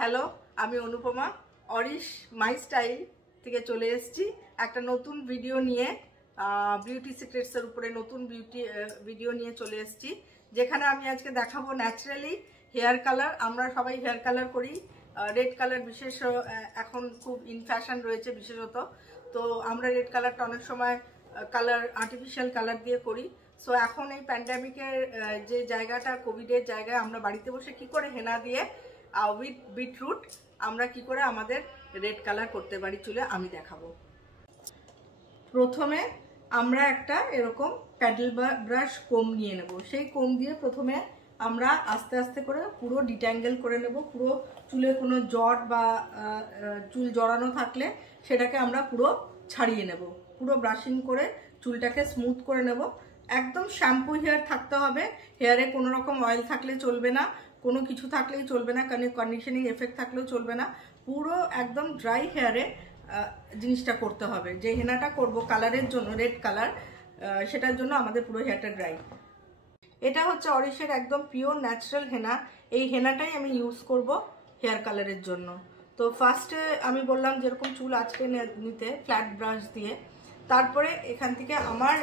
Hello, আমি Anupama Auris my style থেকে চলে এসেছি একটা নতুন ভিডিও নিয়ে। বিউটি সিক্রেটসের উপরে নতুন ভিডিও নিয়ে চলে এসেছি, যেখানে আমি আজকে দেখাবো ন্যাচারালি হেয়ার কালার। আমরা সবাই হেয়ার কালার করি, রেড কালার বিশেষ এখন খুব ইন ফ্যাশন রয়েছে বিশেষত। তো আমরা রেড কালারটা অনেক সময় আর্টিফিশিয়াল কালার দিয়ে করি। সো এখন এই প্যান্ডামিকের যে জায়গাটা, কোভিডের জায়গায়, আমরা বাড়িতে বসে কি করে হেনা দিয়ে উইথ বিটরুট আমরা কি করে আমাদের রেড কালার করতে পারি চুলে আমি দেখাবো। প্রথমে আমরা একটা এরকম প্যাডেল ব্রাশ কোম নিয়ে নেব। সেই কোম দিয়ে প্রথমে আমরা আস্তে আস্তে করে পুরো ডিট্যাঙ্গেল করে নেব। পুরো চুলে কোনো জট বা চুল জড়ানো থাকলে সেটাকে আমরা পুরো ছাড়িয়ে নেব। পুরো ব্রাশিং করে চুলটাকে স্মুথ করে নেব। একদম শ্যাম্পু হেয়ার থাকতে হবে, হেয়ারে কোনো রকম অয়েল থাকলে চলবে না, কোনো কিছু থাকলেই চলবে না, কন্ডিশনিং এফেক্ট থাকলেও চলবে না। পুরো একদম ড্রাই হেয়ারে জিনিসটা করতে হবে। যে হেনাটা করব কালারের জন্য, রেড কালার, সেটার জন্য আমাদের পুরো হেয়ারটা ড্রাই। এটা হচ্ছে অরিশের একদম পিওর ন্যাচারাল হেনা। এই হেনাটাই আমি ইউজ করব হেয়ার কালারের জন্য। তো ফার্স্টে আমি বললাম যেরকম চুল আজকে নিতে ফ্ল্যাট ব্রাশ দিয়ে, তারপরে এখান থেকে আমার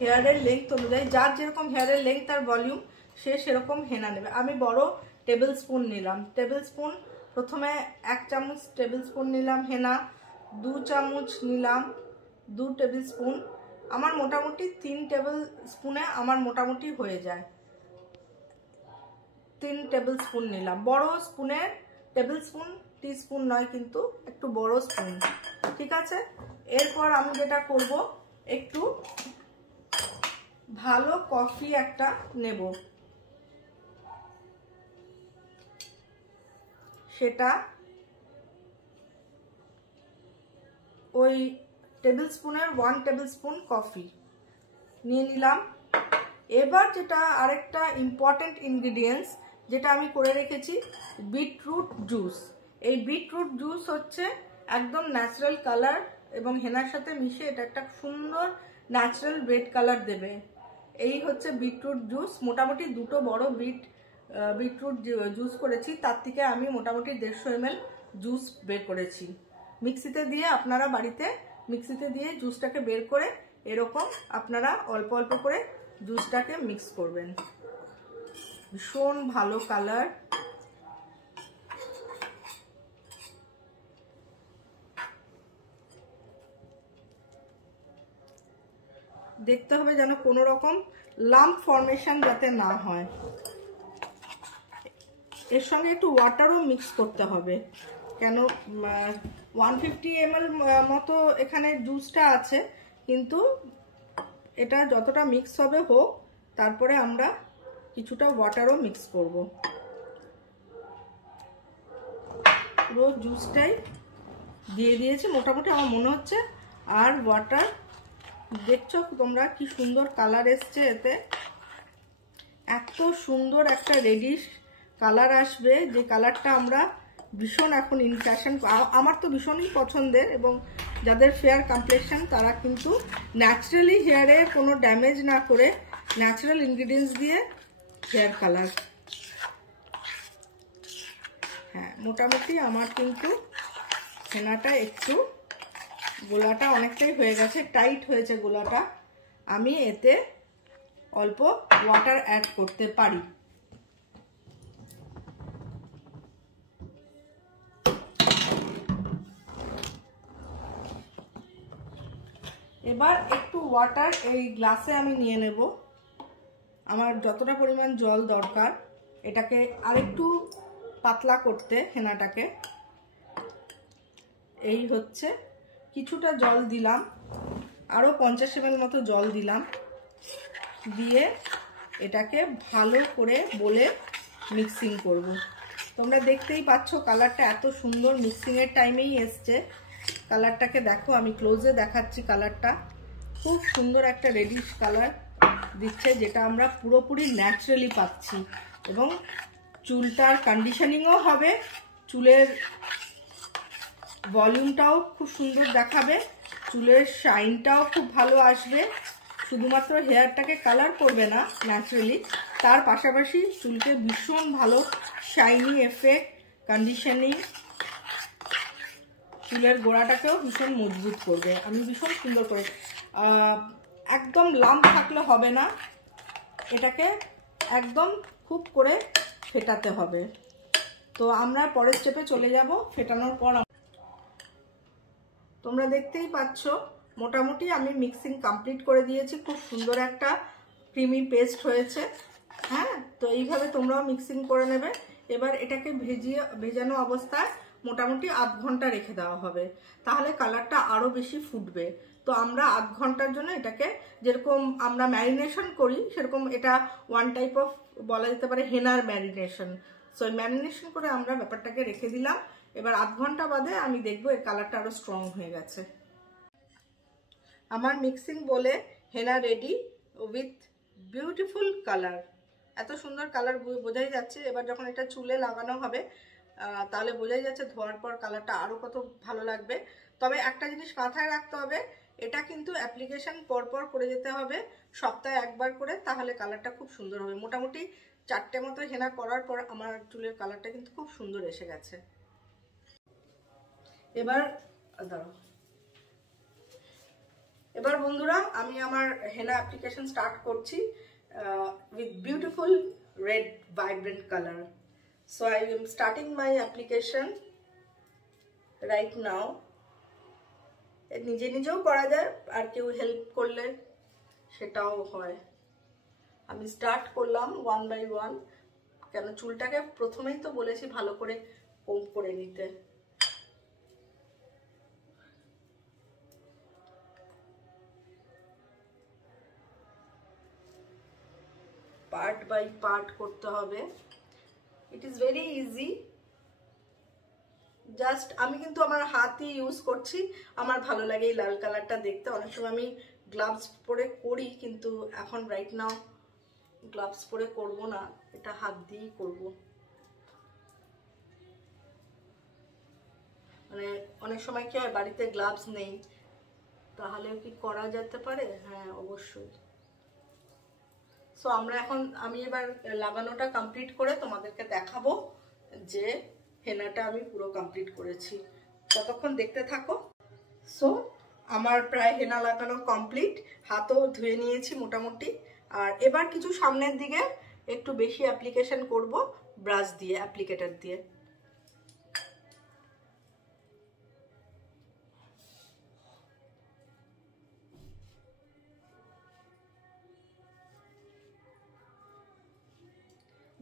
হেয়ারের লেন্থ অনুযায়ী, যার যেরকম হেয়ারের লেন্থ আর ভলিউম সে সেরকম হেনা নেবে। আমি বড় টেবিল স্পুন নিলাম। টেবিল স্পুন প্রথমে 1 চামচ টেবিল স্পুন নিলাম হেনা, 2 চামচ নিলাম, 2 টেবিল স্পুন। আমার মোটামুটি 3 টেবিল স্পুনে আমার মোটামুটি হয়ে যায়। 3 টেবিল স্পুন নিলাম। বড় স্পুনের টেবিল স্পুন, টিস্পুন নয়, কিন্তু একটু বড় স্পুন, ঠিক আছে। এরপর আমি যেটা করব, একটু ভালো কফি একটা নেব। সেটা ওই টেবিল স্পুনের 1 টেবিল স্পুন কফি নিয়ে নিলাম। এবার যেটা আরেকটা ইম্পর্টেন্ট ইনগ্রিডিয়েন্টস যেটা আমি করে রেখেছি, বিটরুট জুস। এই বিটরুট জুস হচ্ছে একদম ন্যাচারাল কালার এবং হেনার সাথে মিশে এটা একটা সুন্দর ন্যাচারাল রেড কালার দেবে। এই হচ্ছে বিটরুট জুস। মোটামুটি 2টো বড় বিটরুট জুস করেছি, তার থেকে আমি মোটামুটি 150 ml জুস বের করেছি। মিক্সিতে দিয়ে, আপনারা বাড়িতে মিক্সিতে দিয়ে জুসটাকে বের করে এরকম আপনারা অল্প অল্প করে জুসটাকে মিক্স করবেন। ভীষণ ভালো কালার। দেখতে হবে যেন কোনো রকম লাম্প ফর্মেশন যাতে না হয়। এর সঙ্গে একটু ওয়াটারও মিক্স করতে হবে, কেন 150 ml মতো এখানে জুসটা আছে, কিন্তু এটা যতটা মিক্স হবে হোক, তারপরে আমরা কিছুটা ওয়াটারও মিক্স করব। পুরো জুসটাই দিয়ে দিয়েছি মোটামুটি আমার মনে হচ্ছে। আর ওয়াটার, দেখছো তোমরা কি সুন্দর কালার এসছে। এতে এত সুন্দর একটা রেডিশ কালার আসবে, যে কালারটা আমরা ভীষণ এখন ইন ফ্যাশন, আমার তো ভীষণই পছন্দের। এবং যাদের ফেয়ার কমপ্লেকশন তারা কিন্তু ন্যাচারালি হেয়ারে কোনো ড্যামেজ না করে ন্যাচারাল ইনগ্রিডিয়েন্টস দিয়ে হেয়ার কালার। হ্যাঁ, মোটামুটি আমার কিন্তু হেনাটা একটু গোলাটা অনেকটাই হয়ে গেছে, টাইট হয়েছে গোলাটা। আমি এতে অল্প ওয়াটার অ্যাড করতে পারি। এবার একটু ওয়াটার এই গ্লাসে আমি নিয়ে নেব। আমার যতটা পরিমাণ জল দরকার এটাকে আরেকটু পাতলা করতে হেনাটাকে, এই হচ্ছে কিছুটা জল দিলাম, আরও 50 ml মতো জল দিলাম। দিয়ে এটাকে ভালো করে বলে মিক্সিং করব। তোমরা দেখতেই পাচ্ছ কালারটা এত সুন্দর মিক্সিংয়ের টাইমেই এসছে। কালারটাকে দেখো, আমি ক্লোজে দেখাচ্ছি। কালারটা খুব সুন্দর একটা রেডিশ কালার দিচ্ছে, যেটা আমরা পুরোপুরি ন্যাচারালি পাচ্ছি। এবং চুলটার কন্ডিশনিংও হবে, চুলের ভলিউমটাও খুব সুন্দর দেখাবে, চুলের শাইনটাও খুব ভালো আসবে। শুধুমাত্র হেয়ারটাকে কালার করবে না ন্যাচারালি, তার পাশাপাশি চুলকে ভীষণ ভালো শাইনি এফেক্ট, কন্ডিশনিং চুলের গোড়াটাকেও ভীষণ মজবুত করবে। আমি ভীষণ সুন্দর করে, একদম লাম্প থাকলে হবে না, এটাকে একদম খুব করে ফেটাতে হবে। তো আমরা পরের স্টেপে চলে যাব। ফেটানোর পর তোমরা দেখতেই পাচ্ছ মোটামুটি আমি মিক্সিং কমপ্লিট করে দিয়েছি। খুব সুন্দর একটা ক্রিমি পেস্ট হয়েছে। হ্যাঁ, তো এইভাবে তোমরাও মিক্সিং করে নেবে। এবার এটাকে ভেজানো অবস্থায় মোটামুটি আধ ঘন্টা রেখে দেওয়া হবে, তাহলে কালারটা আরও বেশি ফুটবে। তো আমরা আধ ঘন্টার জন্য এটাকে, যেরকম আমরা ম্যারিনেশন করি সেরকম এটা ওয়ান টাইপ অফ বলা যেতে পারে হেনার ম্যারিনেশন। সো ম্যারিনেশন করে আমরা ব্যাপারটাকে রেখে দিলাম। এবার আধ ঘন্টা বাদে আমি দেখবো এর কালারটা আরও স্ট্রং হয়ে গেছে। আমার মিক্সিং বলে হেনা রেডি উইথ বিউটিফুল কালার। এত সুন্দর কালার বোঝাই যাচ্ছে। এবার যখন এটা চুলে লাগানো হবে তাহলে বোঝাই যাচ্ছে ধোয়ার পর কালারটা আরও কত ভালো লাগবে। তবে একটা জিনিস মাথায় রাখতে হবে, এটা কিন্তু অ্যাপ্লিকেশন পরপর করে যেতে হবে, সপ্তাহে একবার করে, তাহলে কালারটা খুব সুন্দর হবে। মোটামুটি 4টে মতো হেনা করার পর আমার চুলের কালারটা কিন্তু খুব সুন্দর এসে গেছে। এবার বন্ধুরা আমি আমার হেনা অ্যাপ্লিকেশন স্টার্ট করছি with beautiful red vibrant color. So I am starting my application right now. নিজে নিজেও করা যায়, আর কেউ হেল্প করলে সেটাও হয়। আমি স্টার্ট করলাম 1 by 1, কেন চুলটাকে প্রথমেই তো বলেছি ভালো করে কোম্ব করে নিতে। পার্ট বাই পার্ট করতে হবে। It is very easy. Just আমি কিন্তু আমার হাতই ইউজ করছি, আমার ভালো লাগে এই লাল কালারটা দেখতে। অনেক সময় আমি গ্লাভস পরে করি, কিন্তু এখন রাইট নাও গ্লাভস পরে করব না, এটা হাত দিয়েই করব। মানে অনেক সময় কি হয় বাড়িতে গ্লাভস নেই, তাহলেও কি করা যেতে পারে? হ্যাঁ, অবশ্যই। সো আমি এবার লাগানোটা কমপ্লিট করে তোমাদেরকে দেখাবো যে হেনাটা আমি পুরো কমপ্লিট করেছি। ততক্ষণ দেখতে থাকো। সো আমার প্রায় হেনা লাগানো কমপ্লিট, হাতও ধুয়ে নিয়েছি মোটামুটি। আর এবার কিছু সামনের দিকে একটু বেশি অ্যাপ্লিকেশন করব ব্রাশ দিয়ে, অ্যাপ্লিকেটর দিয়ে।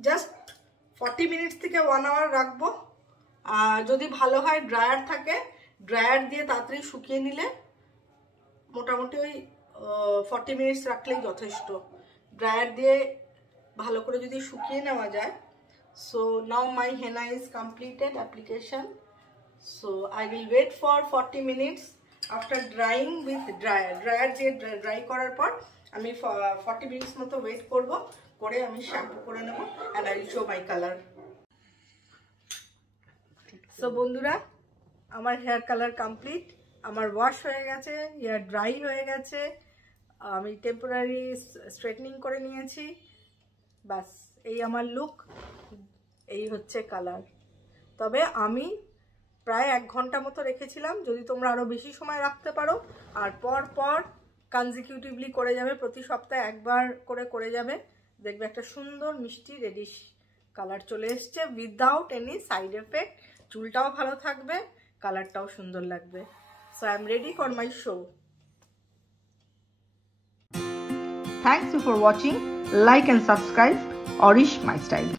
জাস্ট 40 মিনিটস থেকে 1 আওয়ার রাখবো। যদি ভালো হয় ড্রায়ার থাকে, ড্রায়ার দিয়ে তাড়াতাড়ি শুকিয়ে নিলে মোটামুটি ওই 40 মিনিটস রাখলেই যথেষ্ট। ড্রায়ার দিয়ে ভালো করে যদি শুকিয়ে নেওয়া যায়। So now my henna is completed application. So I will wait for 40 minutes after drying with dryer. Dryer দিয়ে ড্রাই করার পর আমি 40 মিনিটস মতো ওয়েট করব, করে আমি শ্যাম্পু করে নেব and I will show my colour. So বন্ধুরা, আমার হেয়ার কালার কমপ্লিট। আমার ওয়াশ হয়ে গেছে, হেয়ার ড্রাই হয়ে গেছে, আমি টেম্পোরারি স্ট্রেটনিং করে নিয়েছি। বাস এই আমার লুক, এই হচ্ছে কালার। তবে আমি প্রায় 1 ঘন্টা মতো রেখেছিলাম। যদি তোমরা আরও বেশি সময় রাখতে পারো আর পর কনজিকিউটিভলি করে যাবে, প্রতি সপ্তাহে একবার করে যাবে, দেখবে একটা সুন্দর মিষ্টি রেডিশ কালার চলে এসছে উইদাউট এনি সাইড এফেক্ট। চুলটাও ভালো থাকবে, কালারটাও সুন্দর লাগবে। So I am ready for my show. Thanks for watching. Like and subscribe Arish My Style.